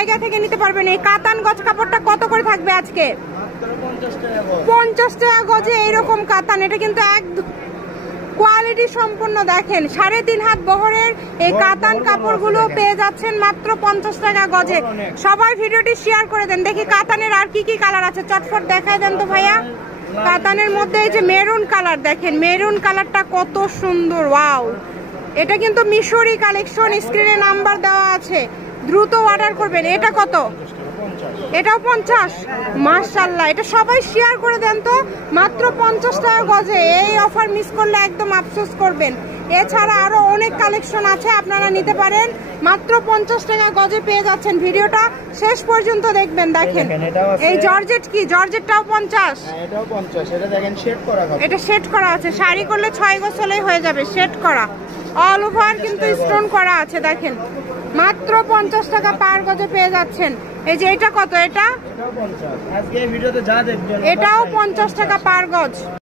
জায়গা থেকে নিতে পারবেন। এই কাতান গজ কাপড়টা কত করে থাকবে আজকে? 50 টাকা গজে এইরকম কাতান। এটা কিন্তু এক কোয়ালিটি সম্পূর্ণ। দেখেন 3.5 হাত বহরের এই কাতান কাপড়গুলো পেয়ে যাচ্ছেন মাত্র 50 টাকা গজে। সবাই ভিডিওটি শেয়ার করে দেন। দেখি কাতানের আর কি কি কালার আছে, চটফট দেখায় দেন তো ভাইয়া। কাতানের মধ্যে এই যে মেরুন কালার, দেখেন মেরুন কালারটা কত সুন্দর, ওয়াও। এটা কিন্তু মিশরি কালেকশন, স্ক্রিনে নাম্বার দেওয়া আছে, দ্রুত অর্ডার করবেন। এটা কত? এটাও 50। মাশাআল্লাহ, এটা সবাই শেয়ার করে দেন তো। মাত্র 50 টাকা গজে। এই অফার মিস করলে একদম আফসোস করবেন। এছাড়া আরো অনেক কালেকশন আছে, আপনারা নিতে পারেন। মাত্র 50 টাকা গজে পেয়ে যাচ্ছেন। ভিডিওটা শেষ পর্যন্ত দেখবেন। দেখেন এই জর্জেট, কি জর্জেটটাও 50? এটাও 50। এটা দেখেন শেড করা আছে, এটা শেড করা আছে। শাড়ি করলে 6 গজ হলেই হয়ে যাবে। শেড করা, অল ওভার কিন্তু স্টোন করা আছে। দেখেন মাত্র 50 টাকা পার গজে পেয়ে যাচ্ছেন। এই যে এটা কত? এটাও 50। আজকে এই ভিডিওতে যা দেখবেন এটাও 50 টাকা পার গজ।